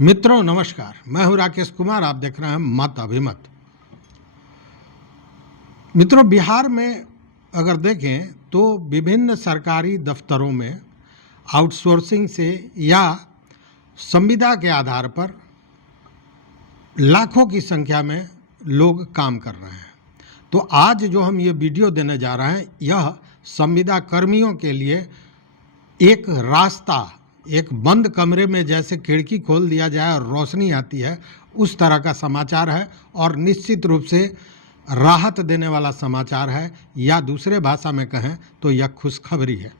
मित्रों नमस्कार, मैं हूं राकेश कुमार। आप देख रहे हैं मत अभिमत। मित्रों, बिहार में अगर देखें तो विभिन्न सरकारी दफ्तरों में आउटसोर्सिंग से या संविदा के आधार पर लाखों की संख्या में लोग काम कर रहे हैं। तो आज जो हम ये वीडियो देने जा रहे हैं, यह संविदा कर्मियों के लिए एक रास्ता, एक बंद कमरे में जैसे खिड़की खोल दिया जाए और रोशनी आती है, उस तरह का समाचार है और निश्चित रूप से राहत देने वाला समाचार है, या दूसरे भाषा में कहें तो यह खुशखबरी है।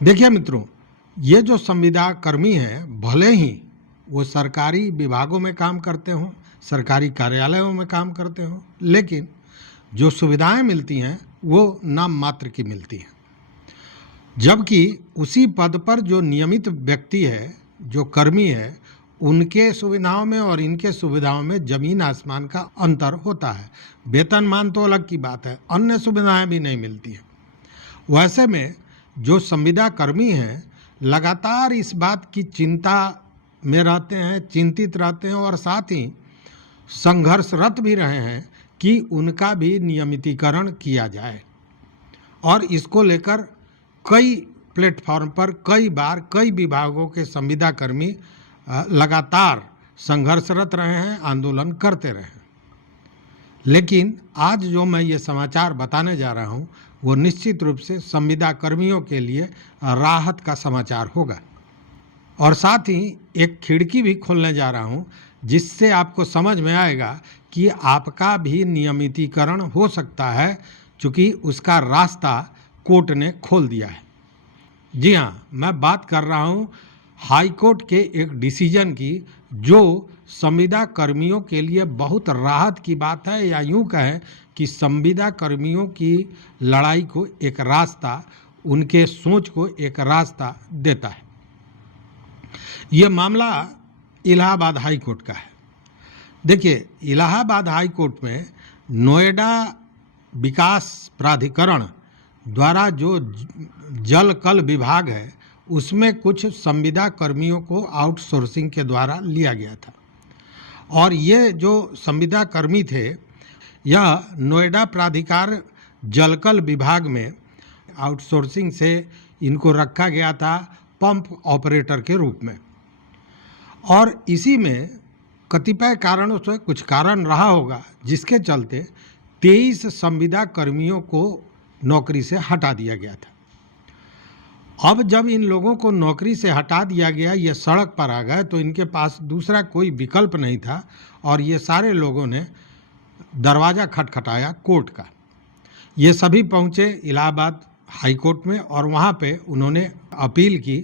देखिए मित्रों, ये जो संविदा कर्मी हैं, भले ही वो सरकारी विभागों में काम करते हों, सरकारी कार्यालयों में काम करते हों, लेकिन जो सुविधाएं मिलती हैं वो नाम मात्र की मिलती हैं। जबकि उसी पद पर जो नियमित व्यक्ति है, जो कर्मी है, उनके सुविधाओं में और इनके सुविधाओं में जमीन आसमान का अंतर होता है। वेतनमान तो अलग की बात है, अन्य सुविधाएं भी नहीं मिलती हैं। वैसे में जो संविदा कर्मी हैं, लगातार इस बात की चिंता में रहते हैं, चिंतित रहते हैं और साथ ही संघर्षरत भी रहे हैं कि उनका भी नियमितीकरण किया जाए। और इसको लेकर कई प्लेटफॉर्म पर कई बार कई विभागों के संविदा कर्मी लगातार संघर्षरत रहे हैं, आंदोलन करते रहे हैं। लेकिन आज जो मैं ये समाचार बताने जा रहा हूँ वो निश्चित रूप से संविदा कर्मियों के लिए राहत का समाचार होगा। और साथ ही एक खिड़की भी खोलने जा रहा हूँ जिससे आपको समझ में आएगा कि आपका भी नियमितीकरण हो सकता है, चूँकि उसका रास्ता कोर्ट ने खोल दिया है। जी हाँ, मैं बात कर रहा हूँ हाई कोर्ट के एक डिसीजन की, जो संविदा कर्मियों के लिए बहुत राहत की बात है, या यूँ कहें कि संविदा कर्मियों की लड़ाई को एक रास्ता, उनके सोच को एक रास्ता देता है। ये मामला इलाहाबाद हाई कोर्ट का है। देखिए, इलाहाबाद हाई कोर्ट में नोएडा विकास प्राधिकरण द्वारा जो जल कल विभाग है, उसमें कुछ संविदा कर्मियों को आउटसोर्सिंग के द्वारा लिया गया था। और ये जो संविदा कर्मी थे, यह नोएडा प्राधिकार जलकल विभाग में आउटसोर्सिंग से इनको रखा गया था पंप ऑपरेटर के रूप में। और इसी में कतिपय कारणों से, कुछ कारण रहा होगा जिसके चलते 23 संविदा कर्मियों को नौकरी से हटा दिया गया था। अब जब इन लोगों को नौकरी से हटा दिया गया, ये सड़क पर आ गए, तो इनके पास दूसरा कोई विकल्प नहीं था और ये सारे लोगों ने दरवाज़ा खटखटाया कोर्ट का। ये सभी पहुँचे इलाहाबाद हाई कोर्ट में और वहाँ पे उन्होंने अपील की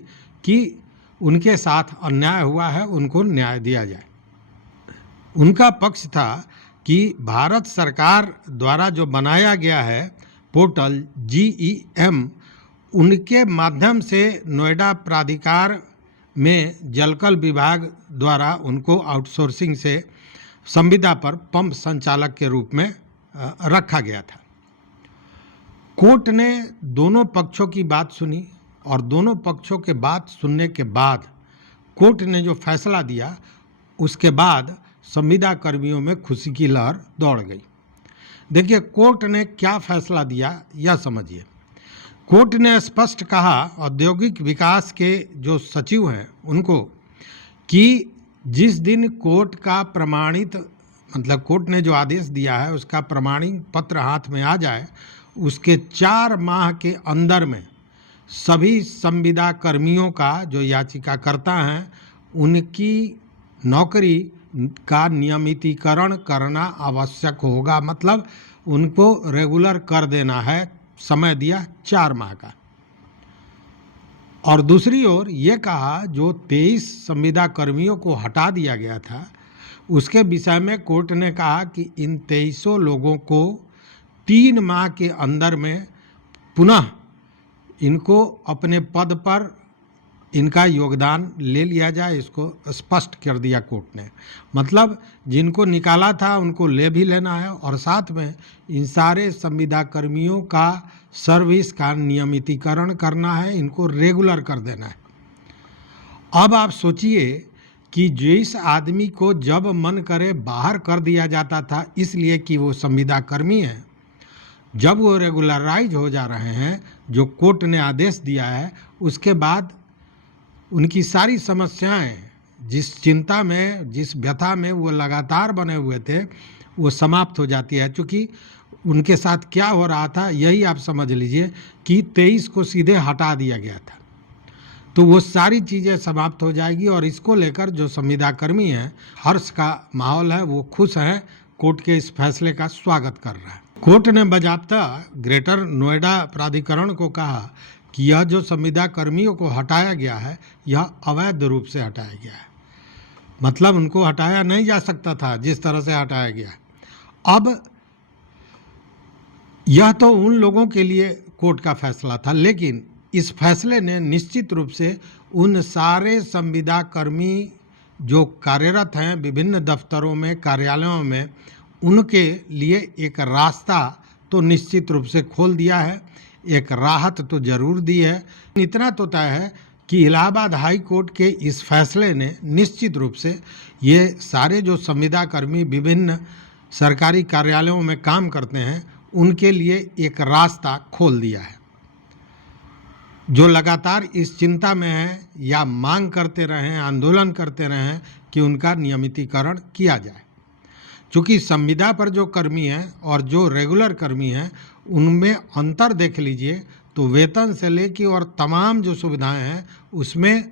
कि उनके साथ अन्याय हुआ है, उनको न्याय दिया जाए। उनका पक्ष था कि भारत सरकार द्वारा जो बनाया गया है पोर्टल GEM, उनके माध्यम से नोएडा प्राधिकार में जलकल विभाग द्वारा उनको आउटसोर्सिंग से संविदा पर पंप संचालक के रूप में रखा गया था। कोर्ट ने दोनों पक्षों की बात सुनी और दोनों पक्षों के बात सुनने के बाद कोर्ट ने जो फैसला दिया, उसके बाद संविदा कर्मियों में खुशी की लहर दौड़ गई। देखिए, कोर्ट ने क्या फैसला दिया यह समझिए। कोर्ट ने स्पष्ट कहा औद्योगिक विकास के जो सचिव हैं उनको, कि जिस दिन कोर्ट का प्रमाणित, मतलब कोर्ट ने जो आदेश दिया है उसका प्रमाणित पत्र हाथ में आ जाए, उसके 4 माह के अंदर में सभी संविदा कर्मियों का, जो याचिकाकर्ता हैं, उनकी नौकरी का नियमितीकरण करना आवश्यक होगा। मतलब उनको रेगुलर कर देना है। समय दिया 4 माह का। और दूसरी ओर ये कहा, जो 23 संविदा कर्मियों को हटा दिया गया था, उसके विषय में कोर्ट ने कहा कि इन 23 लोगों को 3 माह के अंदर में पुनः इनको अपने पद पर इनका योगदान ले लिया जाए। इसको स्पष्ट कर दिया कोर्ट ने। मतलब जिनको निकाला था उनको ले भी लेना है और साथ में इन सारे संविदा कर्मियों का सर्विस का नियमितीकरण करना है, इनको रेगुलर कर देना है। अब आप सोचिए कि जिस आदमी को जब मन करे बाहर कर दिया जाता था इसलिए कि वो संविदा कर्मी है, जब वो रेगुलराइज हो जा रहे हैं, जो कोर्ट ने आदेश दिया है, उसके बाद उनकी सारी समस्याएं, जिस चिंता में, जिस व्यथा में वो लगातार बने हुए थे, वो समाप्त हो जाती है। चूँकि उनके साथ क्या हो रहा था यही आप समझ लीजिए कि 23 को सीधे हटा दिया गया था, तो वो सारी चीज़ें समाप्त हो जाएगी। और इसको लेकर जो संविदा कर्मी हैं, हर्ष का माहौल है, वो खुश हैं, कोर्ट के इस फैसले का स्वागत कर रहा है। कोर्ट ने बाकायदा ग्रेटर नोएडा प्राधिकरण को कहा कि यह जो संविदा कर्मियों को हटाया गया है, यह अवैध रूप से हटाया गया है, मतलब उनको हटाया नहीं जा सकता था जिस तरह से हटाया गया। अब यह तो उन लोगों के लिए कोर्ट का फैसला था, लेकिन इस फैसले ने निश्चित रूप से उन सारे संविदा कर्मी जो कार्यरत हैं विभिन्न दफ्तरों में, कार्यालयों में, उनके लिए एक रास्ता तो निश्चित रूप से खोल दिया है, एक राहत तो जरूर दी है। इतना तो तय है कि इलाहाबाद हाई कोर्ट के इस फैसले ने निश्चित रूप से ये सारे जो संविदा कर्मी विभिन्न सरकारी कार्यालयों में काम करते हैं, उनके लिए एक रास्ता खोल दिया है। जो लगातार इस चिंता में हैं या मांग करते रहें, आंदोलन करते रहें कि उनका नियमितीकरण किया जाए। चूँकि संविदा पर जो कर्मी हैं और जो रेगुलर कर्मी हैं, उनमें अंतर देख लीजिए तो वेतन से लेकर और तमाम जो सुविधाएं हैं उसमें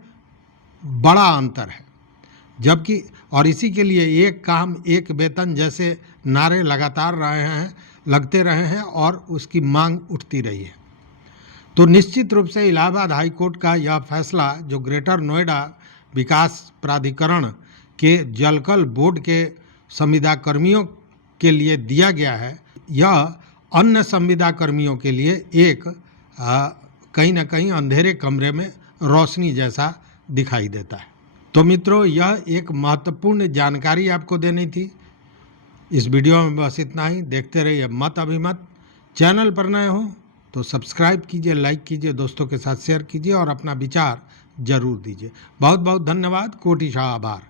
बड़ा अंतर है। जबकि और इसी के लिए एक काम एक वेतन जैसे नारे लगातार लगते रहे हैं और उसकी मांग उठती रही है। तो निश्चित रूप से इलाहाबाद हाई कोर्ट का यह फैसला जो ग्रेटर नोएडा विकास प्राधिकरण के जलकल बोर्ड के संविदा कर्मियों के लिए दिया गया है, यह अन्य संविदा कर्मियों के लिए एक कहीं ना कहीं अंधेरे कमरे में रोशनी जैसा दिखाई देता है। तो मित्रों, यह एक महत्वपूर्ण जानकारी आपको देनी थी। इस वीडियो में बस इतना ही। देखते रहिए मत अभिमत। चैनल पर नए हो तो सब्सक्राइब कीजिए, लाइक कीजिए, दोस्तों के साथ शेयर कीजिए और अपना विचार जरूर दीजिए। बहुत बहुत धन्यवाद। कोटि आभार।